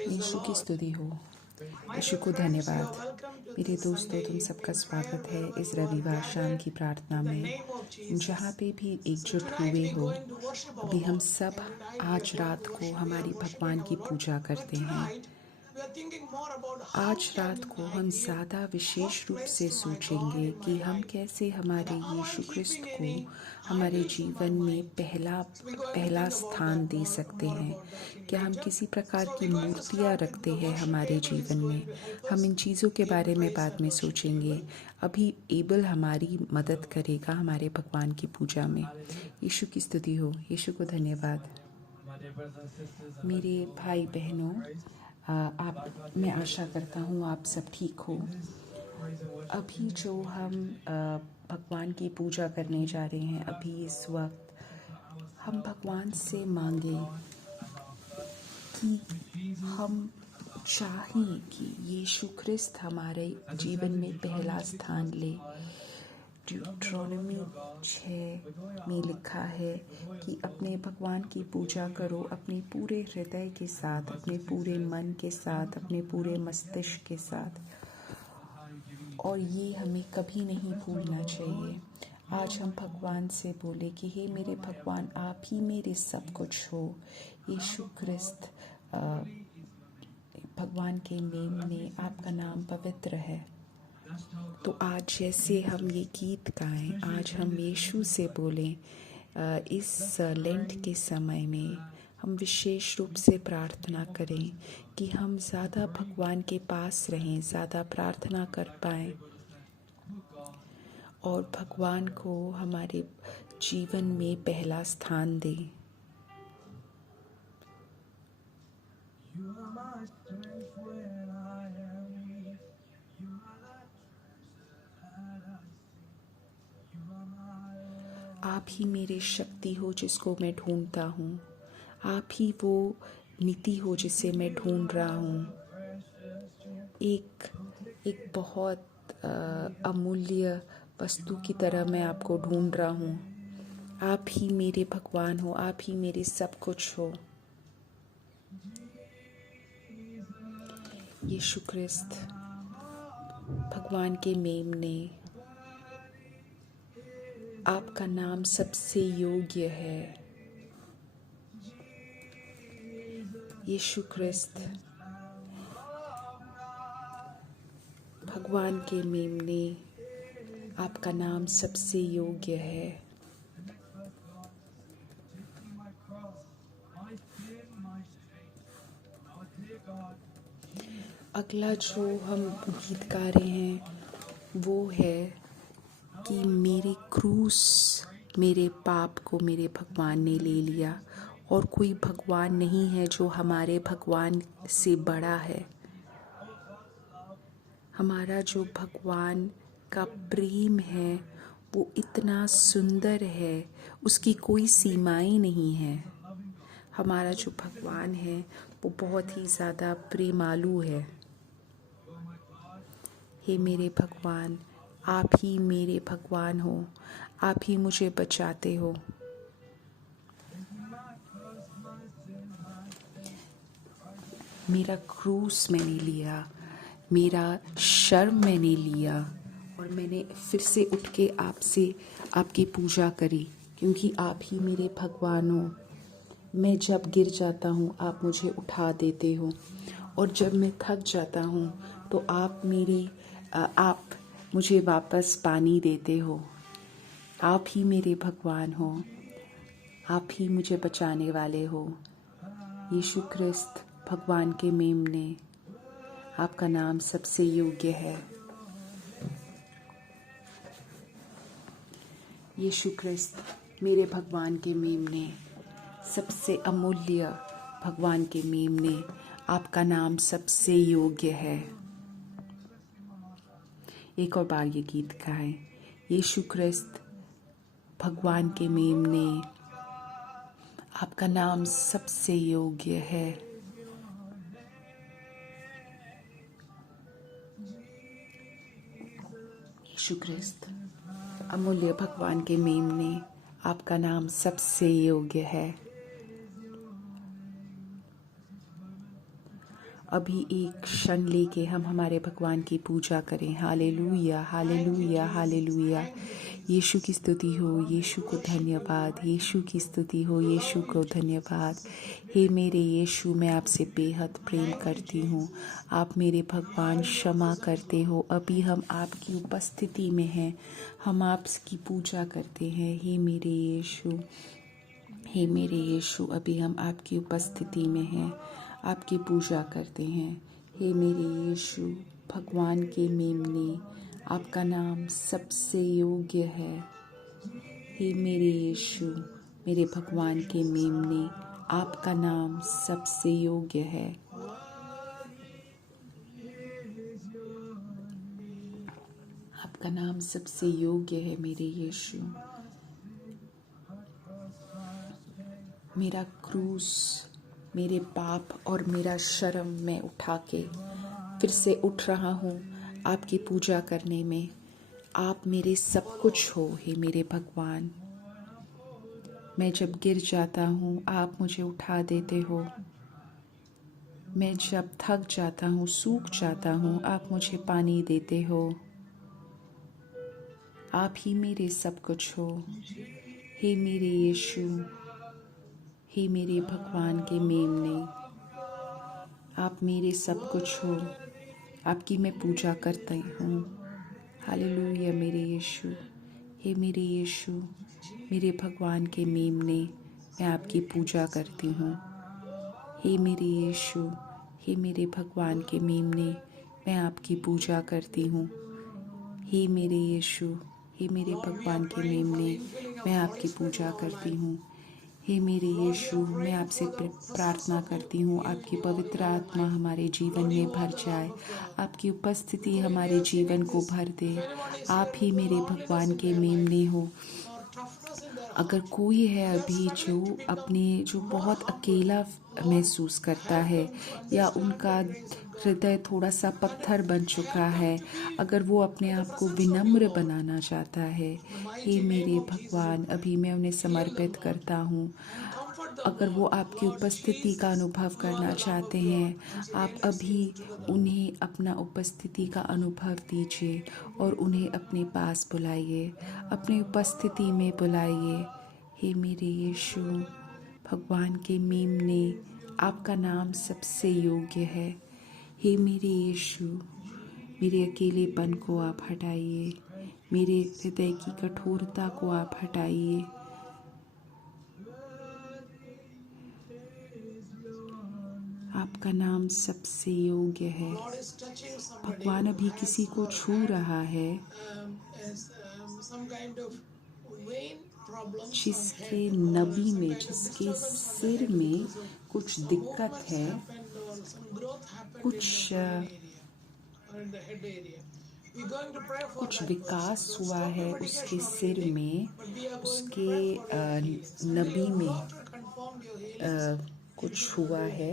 यीशु की स्तुति हो। यीशु को धन्यवाद। मेरे दोस्तों, तुम सबका स्वागत है इस रविवार शाम की प्रार्थना में, जहाँ पे भी एकजुट हुए हो। अभी हम सब आज रात को हमारी भगवान की पूजा करते हैं। आज रात को हम ज़्यादा विशेष रूप से सोचेंगे कि हम कैसे हमारे यीशु ख्रिस्त को हमारे जीवन में पहला स्थान दे सकते हैं। क्या हम किसी प्रकार की मूर्तियाँ रखते हैं हमारे जीवन में? हम इन चीज़ों के बारे में बाद में सोचेंगे। अभी एबल हमारी मदद करेगा हमारे भगवान की पूजा में। यीशु की स्तुति हो। यीशु को धन्यवाद। मेरे भाई बहनों, मैं आशा करता हूँ आप सब ठीक हो। अभी जो हम भगवान की पूजा करने जा रहे हैं, अभी इस वक्त हम भगवान से मांगे कि हम चाहें कि यीशु ख्रिस्त हमारे जीवन में पहला स्थान ले। ड्यूट्रोनमी 6 में लिखा है कि अपने भगवान की पूजा करो अपने पूरे हृदय के साथ, अपने पूरे मन के साथ, अपने पूरे मस्तिष्क के साथ, और ये हमें कभी नहीं भूलना चाहिए। आज हम भगवान से बोले कि हे मेरे भगवान, आप ही मेरे सब कुछ हो। यीशु ख्रिस्त भगवान के नेम ने आपका नाम पवित्र है। तो आज जैसे हम ये गीत गाएं, आज हम यीशु से बोलें। इस लेंट के समय में हम विशेष रूप से प्रार्थना करें कि हम ज़्यादा भगवान के पास रहें, ज़्यादा प्रार्थना कर पाएं और भगवान को हमारे जीवन में पहला स्थान दें। आप ही मेरी शक्ति हो जिसको मैं ढूंढता हूँ। आप ही वो नीति हो जिसे मैं ढूंढ रहा हूँ। एक बहुत अमूल्य वस्तु की तरह मैं आपको ढूंढ रहा हूँ। आप ही मेरे भगवान हो, आप ही मेरे सब कुछ हो। यीशु ख्रिस्त भगवान के मेमने, आपका नाम सबसे योग्य है। यीशु ख्रिस्त भगवान के मेमने, आपका नाम सबसे योग्य है। अगला जो हम गीत गा रहे हैं वो है कि मेरे क्रूस, मेरे पाप को मेरे भगवान ने ले लिया, और कोई भगवान नहीं है जो हमारे भगवान से बड़ा है। हमारा जो भगवान का प्रेम है वो इतना सुंदर है, उसकी कोई सीमाएं नहीं है। हमारा जो भगवान है वो बहुत ही ज़्यादा प्रेमालु है। हे मेरे भगवान, आप ही मेरे भगवान हो, आप ही मुझे बचाते हो। मेरा क्रूस मैंने लिया, मेरा शर्म मैंने लिया, और मैंने फिर से उठ के आपसे आपकी पूजा करी, क्योंकि आप ही मेरे भगवान हो। मैं जब गिर जाता हूँ आप मुझे उठा देते हो, और जब मैं थक जाता हूँ तो आप मुझे वापस पानी देते हो। आप ही मेरे भगवान हो, आप ही मुझे बचाने वाले हो। यीशु ख्रिस्त भगवान के मेमने, आपका नाम सबसे योग्य है। यीशु ख्रिस्त मेरे भगवान के मेमने, सबसे अमूल्य भगवान के मेमने, आपका नाम सबसे योग्य है। एक और बार ये गीत गाएं। यीशु ख्रिस्त भगवान के मेमने, आपका नाम सबसे योग्य है। यीशु ख्रिस्त अमूल्य भगवान के मेमने, आपका नाम सबसे योग्य है। अभी एक क्षण लेके हम हमारे भगवान की पूजा करें। Hallelujah, hallelujah, hallelujah. यीशु की स्तुति हो, यीशु को धन्यवाद, यीशु की स्तुति हो, यीशु को धन्यवाद। हे मेरे यीशु, मैं आपसे बेहद प्रेम करती हूँ। आप मेरे भगवान क्षमा करते हो। अभी हम आपकी उपस्थिति में हैं, हम आपकी पूजा करते हैं। हे मेरे यीशु, हे मेरे यीशु, अभी हम आपकी उपस्थिति में हैं, आपकी पूजा करते हैं। हे मेरे यीशु, भगवान के मेमने, आपका नाम सबसे योग्य है। हे मेरे यीशु, मेरे भगवान के मेमने, आपका नाम सबसे योग्य है। आपका नाम सबसे योग्य है मेरे यीशु। मेरा क्रूस, मेरे पाप और मेरा शर्म मैं उठा के फिर से उठ रहा हूँ आपकी पूजा करने में। आप मेरे सब कुछ हो हे मेरे भगवान। मैं जब गिर जाता हूँ आप मुझे उठा देते हो। मैं जब थक जाता हूँ, सूख जाता हूँ, आप मुझे पानी देते हो। आप ही मेरे सब कुछ हो हे मेरे यीशु, हे मेरे भगवान के मेमने। आप मेरे सब कुछ हो, आपकी मैं पूजा करती हूँ। हालेलुया मेरे यीशु, हे मेरे यीशु, मेरे भगवान के मेमने, मैं आपकी पूजा करती हूँ। हे मेरे यीशु, हे मेरे भगवान के मेमने, मैं आपकी पूजा करती हूँ। हे मेरे यीशु, हे मेरे भगवान के मेमने, मैं आपकी पूजा करती हूँ। हे मेरे यीशु, मैं आपसे प्रार्थना करती हूँ आपकी पवित्र आत्मा हमारे जीवन में भर जाए, आपकी उपस्थिति हमारे जीवन को भर दे। आप ही मेरे भगवान के मेमने हो। अगर कोई है अभी जो बहुत अकेला महसूस करता है या उनका हृदय थोड़ा सा पत्थर बन चुका है, अगर वो अपने आप को विनम्र बनाना चाहता है, हे मेरे भगवान, अभी मैं उन्हें समर्पित करता हूँ। अगर वो आपकी उपस्थिति का अनुभव करना चाहते हैं, आप अभी उन्हें अपना उपस्थिति का अनुभव दीजिए और उन्हें अपने पास बुलाइए, अपनी उपस्थिति में बुलाइए। हे मेरे यीशु, भगवान के मेमने, आपका नाम सबसे योग्य है। हे मेरे यीशु, मेरे अकेलेपन को आप हटाइए, मेरे हृदय की कठोरता को आप हटाइए। आपका नाम सबसे योग्य है। भगवान अभी किसी को छू रहा है जिसके नबी में, जिसके सिर में कुछ दिक्कत है, कुछ विकास हुआ है उसके सिर में, उसके नबी में कुछ हुआ है।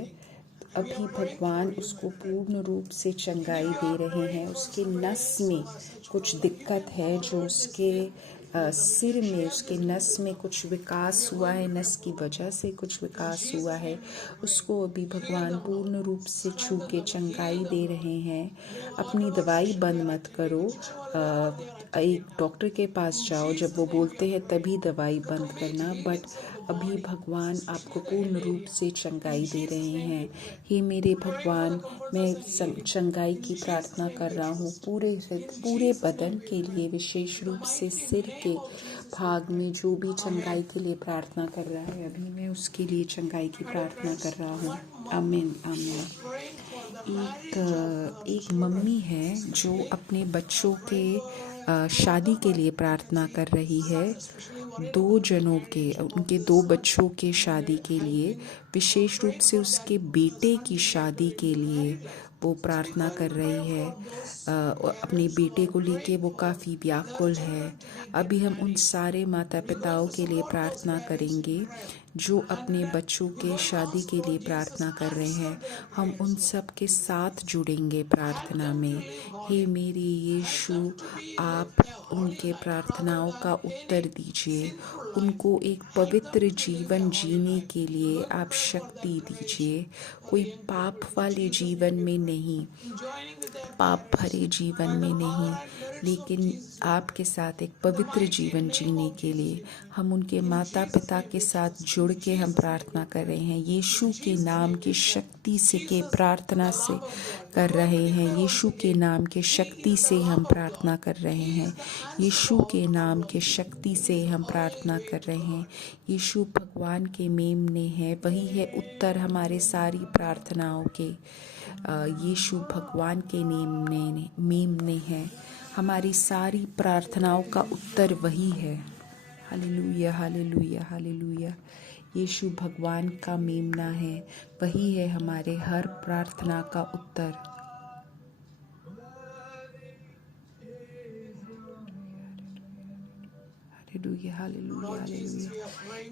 अभी भगवान उसको पूर्ण रूप से चंगाई दे रहे हैं। उसके नस में कुछ दिक्कत है, जो उसके सिर में, उसके नस में कुछ विकास हुआ है, नस की वजह से कुछ विकास हुआ है, उसको अभी भगवान पूर्ण रूप से छू के चंगाई दे रहे हैं। अपनी दवाई बंद मत करो, एक डॉक्टर के पास जाओ, जब वो बोलते हैं तभी दवाई बंद करना, बट अभी भगवान आपको पूर्ण रूप से चंगाई दे रहे हैं। हे मेरे भगवान, मैं चंगाई की प्रार्थना कर रहा हूँ पूरे बदन के लिए, विशेष रूप से सिर के भाग में जो भी चंगाई के लिए प्रार्थना कर रहा है, अभी मैं उसके लिए चंगाई की प्रार्थना कर रहा हूँ। आमीन, आमीन। एक मम्मी है जो अपने बच्चों के शादी के लिए प्रार्थना कर रही है। उनके 2 बच्चों के शादी के लिए, विशेष रूप से उसके बेटे की शादी के लिए वो प्रार्थना कर रही है। अपने बेटे को लेके वो काफ़ी व्याकुल है। अभी हम उन सारे माता पिताओं के लिए प्रार्थना करेंगे जो अपने बच्चों के शादी के लिए प्रार्थना कर रहे हैं। हम उन सब के साथ जुड़ेंगे प्रार्थना में। हे मेरे यीशु, आप उनके प्रार्थनाओं का उत्तर दीजिए, उनको एक पवित्र जीवन जीने के लिए आप शक्ति दीजिए, कोई पाप वाले जीवन में नहीं, पाप भरे जीवन में नहीं, लेकिन आपके साथ एक पवित्र जीवन जीने के लिए हम उनके माता पिता के साथ जुड़ के हम प्रार्थना कर रहे हैं। यीशु के नाम की शक्ति से के प्रार्थना से कर रहे हैं। यीशु के नाम के शक्ति से हम प्रार्थना कर रहे हैं। यीशु के नाम के शक्ति से हम प्रार्थना कर रहे हैं। यीशु भगवान के मेमने है, वही है उत्तर हमारे सारी प्रार्थनाओं के। यीशु भगवान के मेमने है, हमारी सारी प्रार्थनाओं का उत्तर वही है। Hallelujah, hallelujah, hallelujah. यीशु भगवान का मेमना है, वही है हमारे हर प्रार्थना का उत्तर। Hallelujah, hallelujah, hallelujah.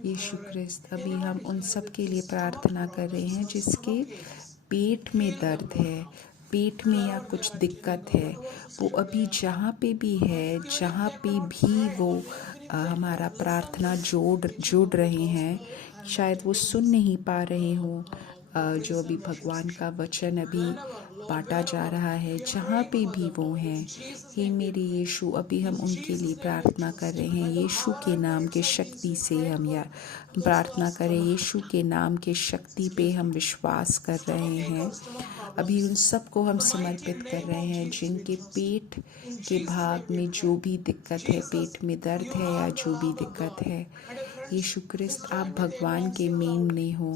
Yeshu Khrist, अभी हम उन सब के लिए प्रार्थना कर रहे हैं जिसके पेट में दर्द है, पेट में या कुछ दिक्कत है। वो अभी जहाँ पे भी है, जहाँ पे भी वो हमारा प्रार्थना जोड़ रहे हैं, शायद वो सुन नहीं पा रहे हों जो अभी भगवान का वचन अभी बांटा जा रहा है, जहाँ पे भी वो हैं। हे मेरे यीशु, अभी हम उनके लिए प्रार्थना कर रहे हैं। यीशु के नाम के शक्ति से हम प्रार्थना करें। यीशु के नाम के शक्ति पे हम विश्वास कर रहे हैं। अभी उन सब को हम समर्पित कर रहे हैं जिनके पेट के भाग में जो भी दिक्कत है, पेट में दर्द है या जो भी दिक्कत है। यीशु ख्रिस्त, आप भगवान के मेमने हो।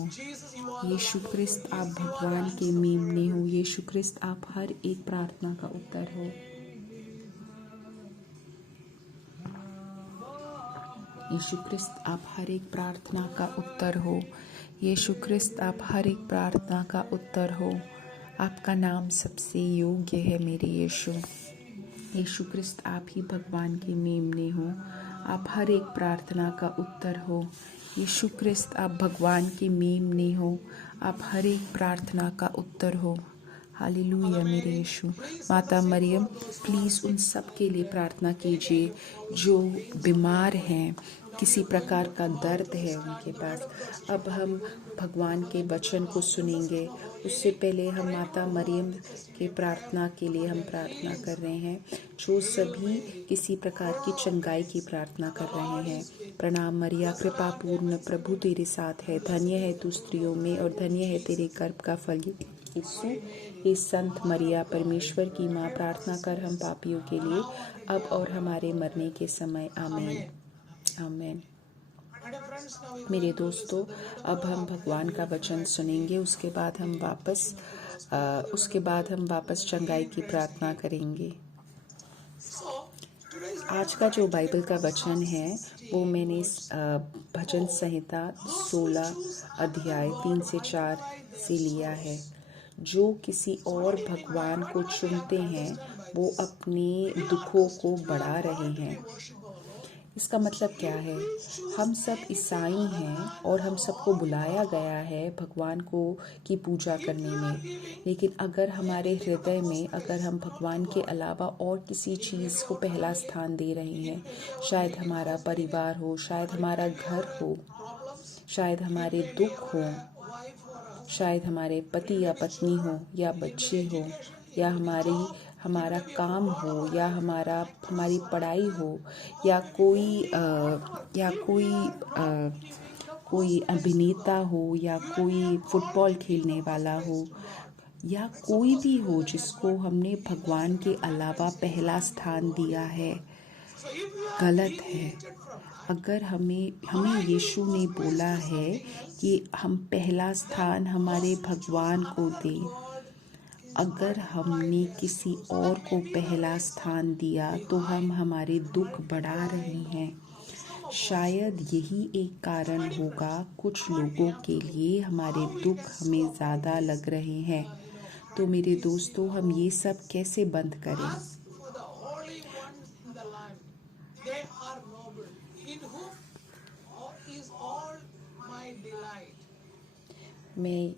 यीशु ख्रिस्त, आप भगवान के मेमने हो। यीशु ख्रिस्त, आप हर एक प्रार्थना का उत्तर हो। यीशु ख्रिस्त, आप हर एक प्रार्थना का उत्तर हो। यीशु ख्रिस्त, आप हर एक प्रार्थना का उत्तर हो। आपका नाम सबसे योग्य है मेरे यीशु। यीशु ख्रिस्त, आप ही भगवान के मेमने हो। आप हर एक प्रार्थना का उत्तर हो। यीशु ख्रिस्त, आप भगवान के मेमने हो। आप हर एक प्रार्थना का उत्तर हो। हालेलुया मेरे यीशु। माता मरियम, प्लीज़ उन सब के लिए प्रार्थना कीजिए जो बीमार हैं, किसी प्रकार का दर्द है उनके पास। अब हम भगवान के वचन को सुनेंगे, उससे पहले हम माता मरियम के प्रार्थना के लिए हम प्रार्थना कर रहे हैं, जो सभी किसी प्रकार की चंगाई की प्रार्थना कर रहे हैं। प्रणाम मरिया, कृपा पूर्ण, प्रभु तेरे साथ है, धन्य है तू स्त्रियों में और धन्य है तेरे गर्भ का फल यीशु। हे संत मरिया, परमेश्वर की माँ, प्रार्थना कर हम पापियों के लिए, अब और हमारे मरने के समय। आमीन, आमीन। मेरे दोस्तों, अब हम भगवान का वचन सुनेंगे, उसके बाद हम वापस चंगाई की प्रार्थना करेंगे। आज का जो बाइबल का वचन है वो मैंने भजन संहिता 16 अध्याय 3 से 4 से लिया है। जो किसी और भगवान को चुनते हैं वो अपने दुखों को बढ़ा रहे हैं। इसका मतलब क्या है? हम सब ईसाई हैं और हम सबको बुलाया गया है भगवान को की पूजा करने में, लेकिन अगर हमारे हृदय में अगर हम भगवान के अलावा और किसी चीज़ को पहला स्थान दे रहे हैं, शायद हमारा परिवार हो, शायद हमारा घर हो, शायद हमारे दुख हो, शायद हमारे पति या पत्नी हो या बच्चे हो, या हमारा काम हो, या हमारी पढ़ाई हो, या कोई अभिनेता हो, या कोई फुटबॉल खेलने वाला हो, या कोई भी हो जिसको हमने भगवान के अलावा पहला स्थान दिया है, गलत है। अगर हमें यीशु ने बोला है कि हम पहला स्थान हमारे भगवान को दें। अगर हमने किसी और को पहला स्थान दिया तो हम हमारे दुख बढ़ा रहे हैं। शायद यही एक कारण होगा कुछ लोगों के लिए हमारे दुख हमें ज़्यादा लग रहे हैं। तो मेरे दोस्तों, हम ये सब कैसे बंद करें? मैं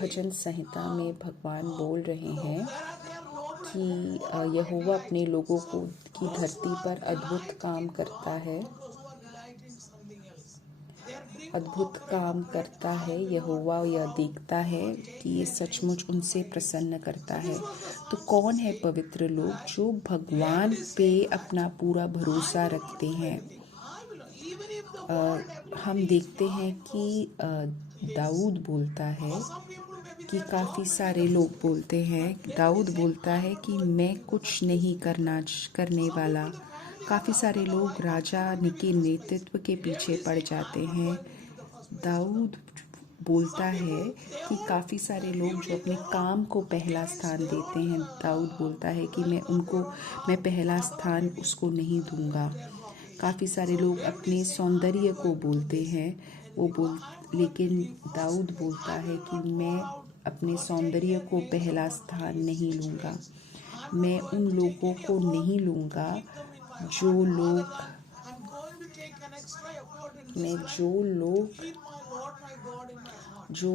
भजन संहिता में भगवान बोल रहे हैं कि यहोवा अपने लोगों की धरती पर अद्भुत काम करता है। अद्भुत काम करता है। यहोवा यह देखता है कि ये सचमुच उनसे प्रसन्न करता है। तो कौन है पवित्र लोग? जो भगवान पे अपना पूरा भरोसा रखते हैं। हम देखते हैं कि दाऊद बोलता है कि काफ़ी सारे लोग बोलते हैं, दाऊद बोलता है कि मैं कुछ नहीं करने वाला। काफ़ी सारे लोग राजा के नेतृत्व के पीछे पड़ जाते हैं। दाऊद बोलता है कि काफ़ी सारे लोग जो अपने काम को पहला स्थान देते हैं, दाऊद बोलता है कि मैं पहला स्थान उसको नहीं दूंगा। काफ़ी सारे लोग अपने सौंदर्य को बोलते हैं, लेकिन दाऊद बोलता है कि मैं अपने सौंदर्य को पहला स्थान नहीं लूँगा। मैं उन लोगों को नहीं लूँगा जो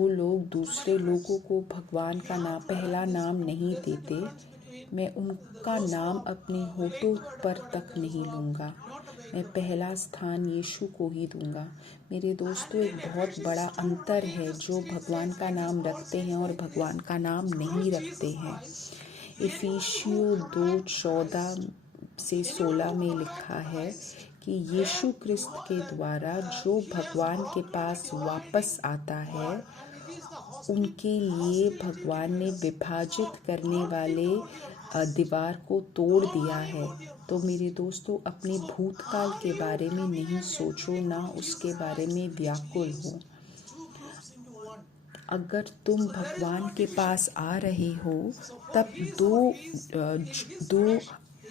लोग दूसरे लोगों को भगवान का पहला नाम नहीं देते। मैं उनका नाम अपने होठों पर तक नहीं लूँगा। मैं पहला स्थान यीशु को ही दूंगा। मेरे दोस्तों, एक बहुत बड़ा अंतर है जो भगवान का नाम रखते हैं और भगवान का नाम नहीं रखते हैं। इफिसियों 2:14 से 16 में लिखा है कि यीशु क्रिस्त के द्वारा जो भगवान के पास वापस आता है, उनके लिए भगवान ने विभाजित करने वाले दीवार को तोड़ दिया है। तो मेरे दोस्तों, अपने भूतकाल के बारे में नहीं सोचो, ना उसके बारे में व्याकुल हो। अगर तुम भगवान के पास आ रहे हो, तब दो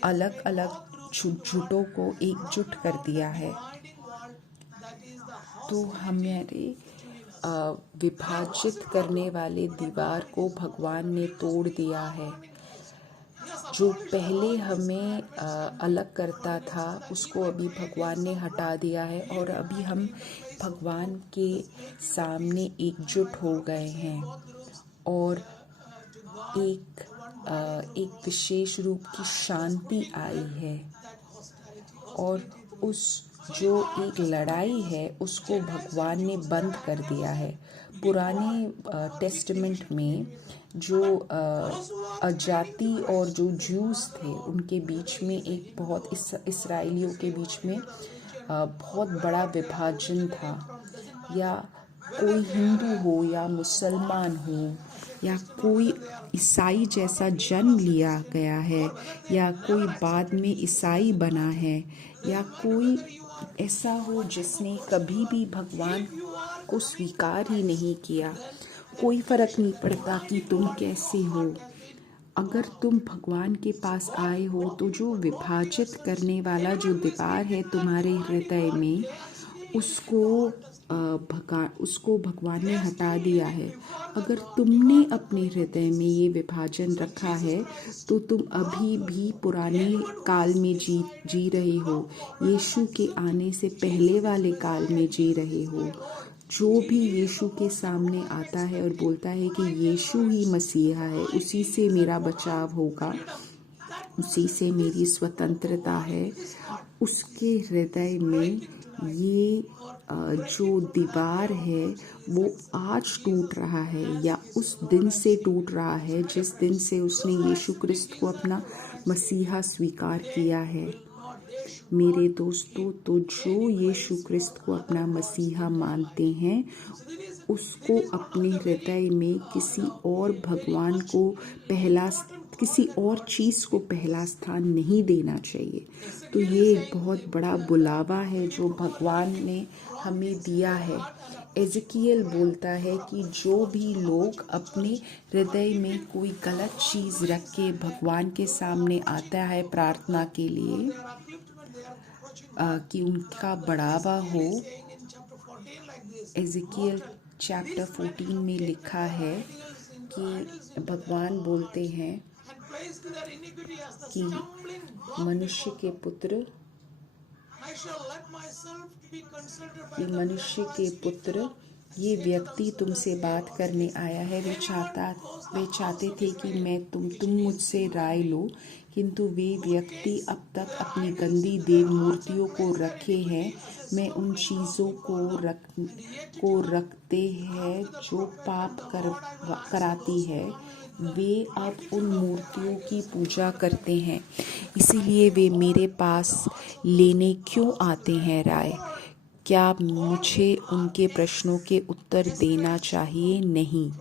अलग अलग झूठों को एकजुट कर दिया है। तो हमारे विभाजित करने वाले दीवार को भगवान ने तोड़ दिया है। जो पहले हमें अलग करता था, उसको अभी भगवान ने हटा दिया है और अभी हम भगवान के सामने एकजुट हो गए हैं और एक विशेष रूप की शांति आई है। और जो एक लड़ाई है, उसको भगवान ने बंद कर दिया है। पुराने टेस्टामेंट में जो अजाति और जो ज्यूस थे, उनके बीच में एक बहुत इसराइलियों के बीच में बहुत बड़ा विभाजन था। या कोई हिंदू हो या मुसलमान हो या कोई ईसाई जैसा जन्म लिया गया है या कोई बाद में ईसाई बना है या कोई ऐसा हो जिसने कभी भी भगवान को स्वीकार ही नहीं किया, कोई फर्क नहीं पड़ता कि तुम कैसे हो। अगर तुम भगवान के पास आए हो, तो जो विभाजित करने वाला जो दीवार है तुम्हारे हृदय में, उसको भगवान ने हटा दिया है। अगर तुमने अपने हृदय में ये विभाजन रखा है, तो तुम अभी भी पुराने काल में जी रहे हो, यीशु के आने से पहले वाले काल में जी रहे हो। जो भी यीशु के सामने आता है और बोलता है कि यीशु ही मसीहा है, उसी से मेरा बचाव होगा, उसी से मेरी स्वतंत्रता है, उसके हृदय में ये जो दीवार है वो आज टूट रहा है या उस दिन से टूट रहा है जिस दिन से उसने यीशु क्रिस्त को अपना मसीहा स्वीकार किया है। मेरे दोस्तों, तो जो यीशु क्रिस्त को अपना मसीहा मानते हैं, उसको अपने हृदय में किसी और चीज़ को पहला स्थान नहीं देना चाहिए। तो ये एक बहुत बड़ा बुलावा है जो भगवान ने हमें दिया है। एज़ेकियल बोलता है कि जो भी लोग अपने हृदय में कोई गलत चीज़ रख के भगवान के सामने आता है प्रार्थना के लिए, कि उनका बढ़ावा हो। एज़ेकियल चैप्टर 14 में लिखा है कि भगवान बोलते हैं कि मनुष्य के पुत्र ये व्यक्ति तुमसे बात करने आया है। वे चाहते थे कि तुम मुझसे राय लो किंतु वे व्यक्ति अब तक अपनी गंदी देव मूर्तियों को रखे हैं। मैं उन चीज़ों को रखते हैं जो पाप कराती है। वे अब उन मूर्तियों की पूजा करते हैं, इसीलिए वे मेरे पास लेने क्यों आते हैं राय? क्या मुझे उनके प्रश्नों के उत्तर देना चाहिए? नहीं,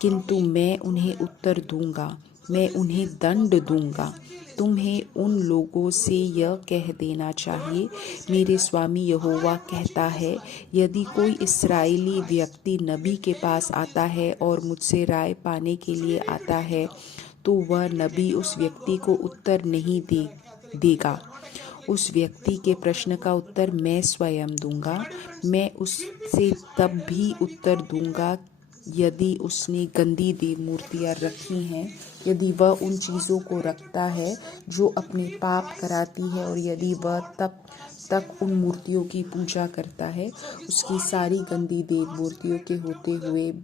किंतु मैं उन्हें उत्तर दूंगा, मैं उन्हें दंड दूंगा। तुम्हें उन लोगों से यह कह देना चाहिए, मेरे स्वामी यहोवा कहता है, यदि कोई इस्राएली व्यक्ति नबी के पास आता है और मुझसे राय पाने के लिए आता है, तो वह नबी उस व्यक्ति को उत्तर नहीं देगा। उस व्यक्ति के प्रश्न का उत्तर मैं स्वयं दूंगा। मैं उससे तब भी उत्तर दूंगा यदि उसने गंदी देव मूर्तियाँ रखी हैं, यदि वह उन चीज़ों को रखता है जो अपने पाप कराती है, और यदि वह तब तक उन मूर्तियों की पूजा करता है। उसकी सारी गंदी देव मूर्तियों के होते हुए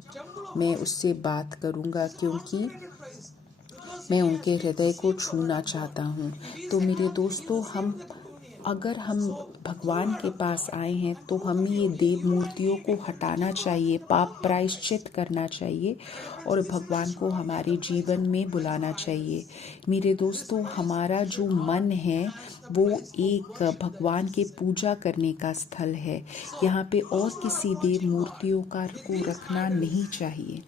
मैं उससे बात करूँगा, क्योंकि मैं उनके हृदय को छूना चाहता हूँ। तो मेरे दोस्तों, अगर हम भगवान के पास आए हैं तो हमें ये देव मूर्तियों को हटाना चाहिए, पाप प्रायश्चित करना चाहिए और भगवान को हमारे जीवन में बुलाना चाहिए। मेरे दोस्तों, हमारा जो मन है वो एक भगवान के पूजा करने का स्थल है। यहाँ पे और किसी देव मूर्तियों को रखना नहीं चाहिए।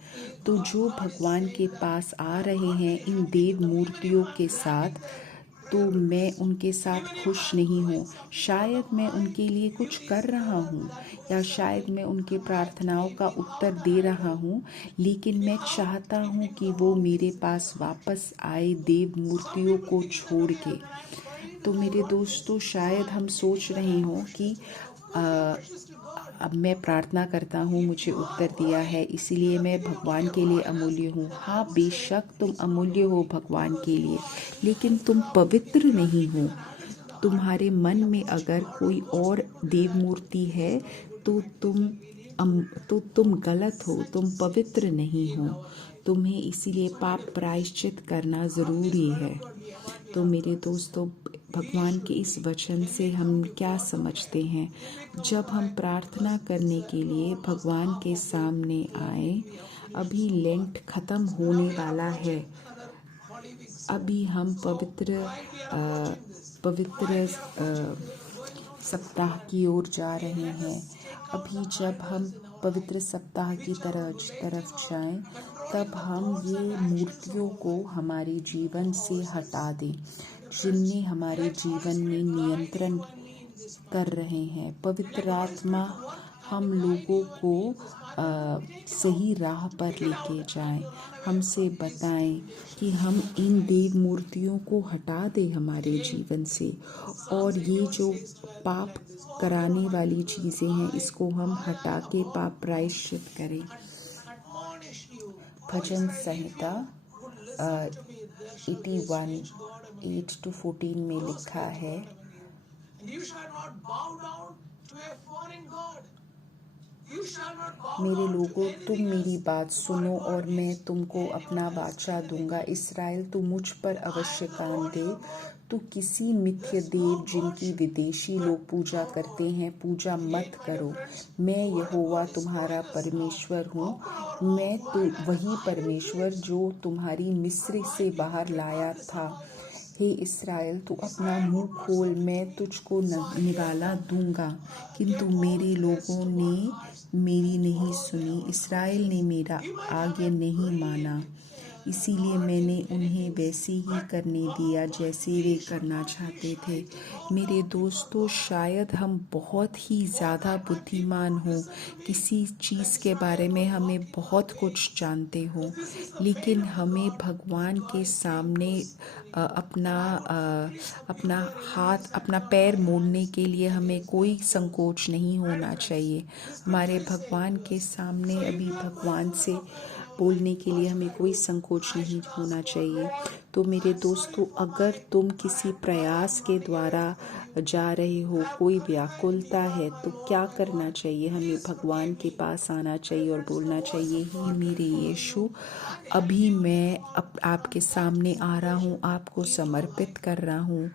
तो जो भगवान के पास आ रहे हैं इन देव मूर्तियों के साथ, तो मैं उनके साथ खुश नहीं हूँ। शायद मैं उनके लिए कुछ कर रहा हूँ, या शायद मैं उनके प्रार्थनाओं का उत्तर दे रहा हूँ, लेकिन मैं चाहता हूँ कि वो मेरे पास वापस आए देव मूर्तियों को छोड़ के। तो मेरे दोस्तों, शायद हम सोच रहे हों कि अब मैं प्रार्थना करता हूँ, मुझे उत्तर दिया है, इसीलिए मैं भगवान के लिए अमूल्य हूँ। हाँ, बेशक तुम अमूल्य हो भगवान के लिए, लेकिन तुम पवित्र नहीं हो। तुम्हारे मन में अगर कोई और देव मूर्ति है तो तुम गलत हो, तुम पवित्र नहीं हो। तुम्हें इसीलिए पाप प्रायश्चित करना ज़रूरी है। तो मेरे दोस्तों, भगवान के इस वचन से हम क्या समझते हैं? जब हम प्रार्थना करने के लिए भगवान के सामने आए, अभी लेंट ख़त्म होने वाला है, अभी हम पवित्र सप्ताह की ओर जा रहे हैं। अभी जब हम पवित्र सप्ताह की तरफ जाएं, तब हम ये मूर्तियों को हमारे जीवन से हटा दें, जिनने हमारे जीवन में नियंत्रण कर रहे हैं। पवित्र आत्मा हम लोगों को सही राह पर लेके जाएं, हमसे बताएं कि हम इन देव मूर्तियों को हटा दें हमारे जीवन से, और ये जो पाप कराने वाली चीज़ें हैं इसको हम हटा के पाप प्रायश्चित करें। भजन संहिता 81:8-14 में लिखा है, मेरे लोगों, तुम मेरी बात सुनो और मैं तुमको अपना वाचा दूंगा। इस्राएल, तू मुझ पर अवश्य कान दे। तू किसी मिथ्य देव जिनकी विदेशी लोग पूजा करते हैं पूजा मत करो। मैं यहोवा तुम्हारा परमेश्वर हूँ। मैं तो वही परमेश्वर जो तुम्हारी मिस्र से बाहर लाया था। हे इस्राएल, तू अपना मुंह खोल, मैं तुझको निवाला दूंगा। किंतु मेरे लोगों ने मेरी नहीं सुनी, इस्राएल ने मेरा आज्ञा नहीं माना, इसीलिए मैंने उन्हें वैसे ही करने दिया जैसे वे करना चाहते थे। मेरे दोस्तों, शायद हम बहुत ही ज़्यादा बुद्धिमान हों, किसी चीज़ के बारे में हमें बहुत कुछ जानते हो, लेकिन हमें भगवान के सामने अपना पैर मोड़ने के लिए हमें कोई संकोच नहीं होना चाहिए। हमारे भगवान के सामने अभी भगवान से बोलने के लिए हमें कोई संकोच नहीं होना चाहिए। तो मेरे दोस्तों, अगर तुम किसी प्रयास के द्वारा जा रहे हो, कोई व्याकुलता है, तो क्या करना चाहिए? हमें भगवान के पास आना चाहिए और बोलना चाहिए, हे मेरे यीशु, अभी मैं आपके सामने आ रहा हूँ, आपको समर्पित कर रहा हूँ,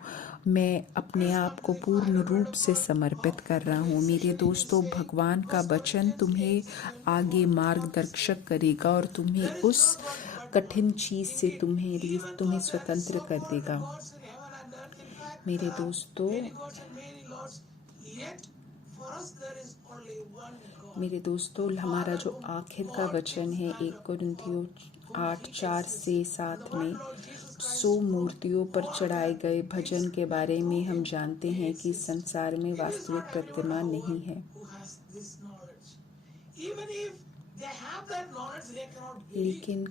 मैं अपने आप को पूर्ण रूप से समर्पित कर रहा हूँ। मेरे दोस्तों, भगवान का वचन तुम्हें आगे मार्गदर्शक करेगा और तुम्हें उस कठिन चीज से तुम्हें स्वतंत्र कर देगा। मेरे दोस्तों, हमारा जो आखिर का वचन है 1 कुरिन्थियों 8:4-7 में, 100 मूर्तियों पर चढ़ाए गए भजन के बारे में हम जानते हैं कि संसार में वास्तविक प्रतिमा नहीं है। लेकिन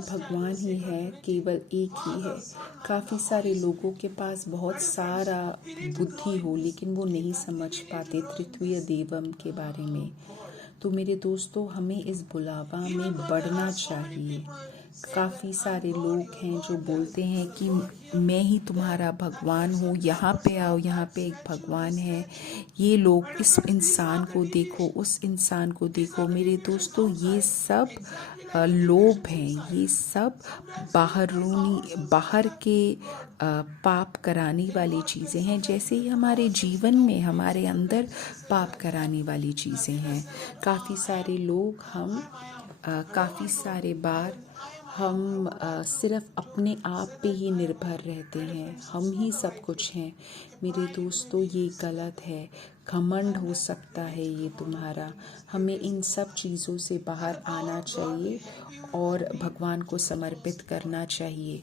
भगवान ही है, केवल एक ही है। काफ़ी सारे लोगों के पास बहुत सारा बुद्धि हो, लेकिन वो नहीं समझ पाते तृतीय देवम के बारे में। तो मेरे दोस्तों, हमें इस बुलावा में बढ़ना चाहिए। काफ़ी सारे लोग हैं जो बोलते हैं कि मैं ही तुम्हारा भगवान हूँ, यहाँ पे आओ, यहाँ पे एक भगवान है। ये लोग इस इंसान को देखो, उस इंसान को देखो। मेरे दोस्तों, ये सब लोभ हैं, ये सब बाहर के पाप कराने वाली चीज़ें हैं, जैसे ही हमारे जीवन में हमारे अंदर पाप कराने वाली चीज़ें हैं। काफ़ी सारे बार हम सिर्फ अपने आप पे ही निर्भर रहते हैं, हम ही सब कुछ हैं। मेरे दोस्तों, ये गलत है, घमंड हो सकता है ये तुम्हारा। हमें इन सब चीज़ों से बाहर आना चाहिए और भगवान को समर्पित करना चाहिए।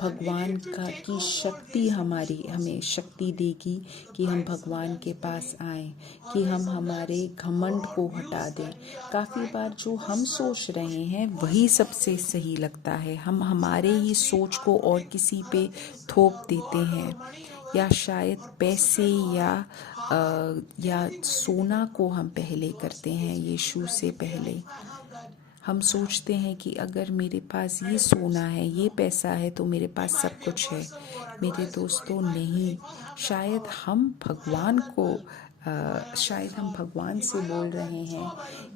भगवान की शक्ति हमें शक्ति देगी कि हम भगवान के पास आएं, कि हम हमारे घमंड को हटा दें। काफ़ी बार जो हम सोच रहे हैं वही सबसे सही लगता है, हम हमारे ही सोच को और किसी पे थोप देते हैं, या शायद पैसे या सोना को हम पहले करते हैं यीशु से पहले। हम सोचते हैं कि अगर मेरे पास ये सोना है, ये पैसा है, तो मेरे पास सब कुछ है। मेरे दोस्तों, नहीं, शायद हम भगवान से बोल रहे हैं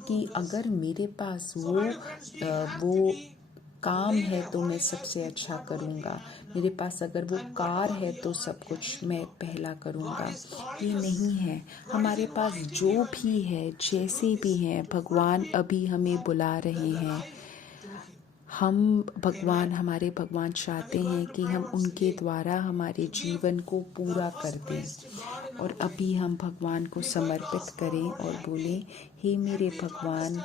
कि अगर मेरे पास वो काम है तो मैं सबसे अच्छा करूँगा, मेरे पास अगर वो कार है तो सब कुछ मैं पहला करूँगा। ये नहीं है। हमारे पास जो भी है, जैसे भी हैं, भगवान अभी हमें बुला रहे हैं। हमारे भगवान चाहते हैं कि हम उनके द्वारा हमारे जीवन को पूरा कर दें, और अभी हम भगवान को समर्पित करें और बोलें, हे मेरे भगवान,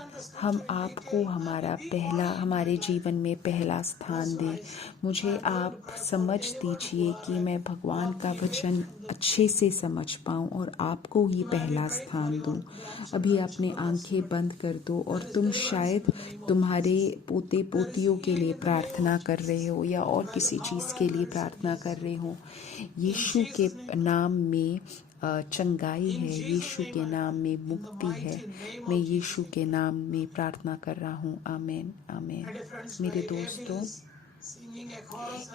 हम आपको हमारे जीवन में पहला स्थान दें। मुझे आप समझ दीजिए कि मैं भगवान का वचन अच्छे से समझ पाऊँ और आपको ही पहला स्थान दूँ। अभी अपने आंखें बंद कर दो और तुम शायद तुम्हारे पोते पोतियों के लिए प्रार्थना कर रहे हो, या और किसी चीज़ के लिए प्रार्थना कर रहे हो। यीशु के नाम में चंगाई है, यीशु के नाम में मुक्ति है। मैं यीशु के नाम में प्रार्थना कर रहा हूँ। आमीन, आमीन। मेरे दोस्तों,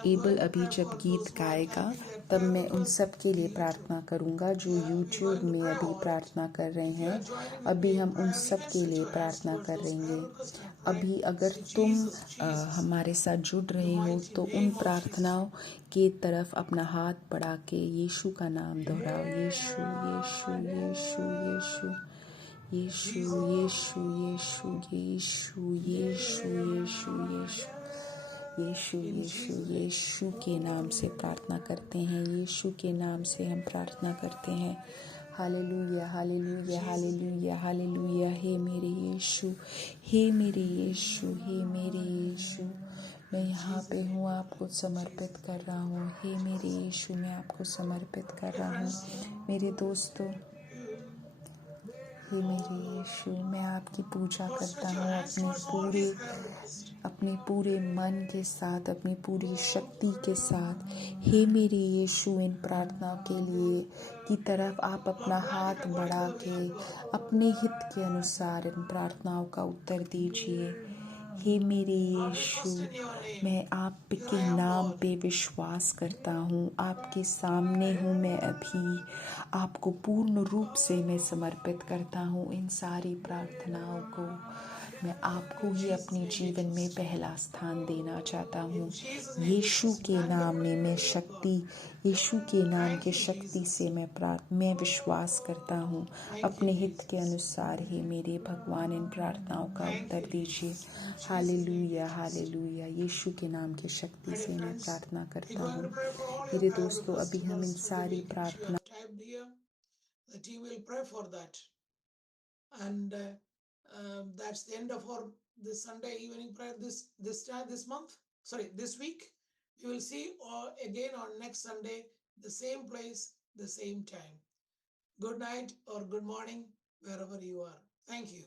एबल अभी जब गीत गाएगा तब मैं उन सब के लिए प्रार्थना करूँगा जो यूट्यूब में अभी प्रार्थना कर रहे हैं। अभी हम उन सब के लिए प्रार्थना कर रहेंगे। अभी अगर तुम हमारे साथ जुड़ रहे हो तो उन प्रार्थनाओं के तरफ अपना हाथ बढ़ा के यीशु का नाम दोहराओ। यीशु, यीशु, यीशु, यीशु, यीशु, यीशु, यीशु, यीशु, यीशु, यीशु, यीशु, यीशु, यीशु, यीशु के नाम से प्रार्थना करते हैं। यीशु के नाम से हम प्रार्थना करते हैं। Hallelujah, hallelujah, hallelujah, hallelujah. हे मेरे यीशु, हे मेरे यीशु, हे मेरे यीशु, मैं यहाँ पे हूँ, आपको समर्पित कर रहा हूँ। हे मेरे यीशु, मैं आपको समर्पित कर रहा हूँ। मेरे दोस्तों, हे मेरे यीशु, मैं आपकी पूजा करता हूँ अपने पूरे मन के साथ, अपनी पूरी शक्ति के साथ। हे मेरे यीशु, इन प्रार्थनाओं के लिए की तरफ आप अपना हाथ बढ़ा के अपने हित के अनुसार इन प्रार्थनाओं का उत्तर दीजिए। हे मेरे यीशु, मैं आपके नाम पे विश्वास करता हूँ। आपके सामने हूँ मैं अभी। आपको पूर्ण रूप से मैं समर्पित करता हूँ इन सारी प्रार्थनाओं को। मैं आपको ही अपने जीवन में पहला स्थान देना चाहता हूँ। यीशु के नाम में मैं शक्ति, यीशु के नाम के शक्ति से मैं विश्वास करता हूँ। अपने हित के अनुसार ही मेरे भगवान इन प्रार्थनाओं का उत्तर दीजिए। Hallelujah, hallelujah. यीशु के नाम की शक्ति से मैं प्रार्थना करता हूँ। मेरे दोस्तों, अभी हम इन सारी प्रार्थना The team will pray for that. And that's the end of our this Sunday evening prayer this month. Sorry, this week. We will see again on next Sunday, the same place, the same time. Good night or good morning, wherever you are. Thank you.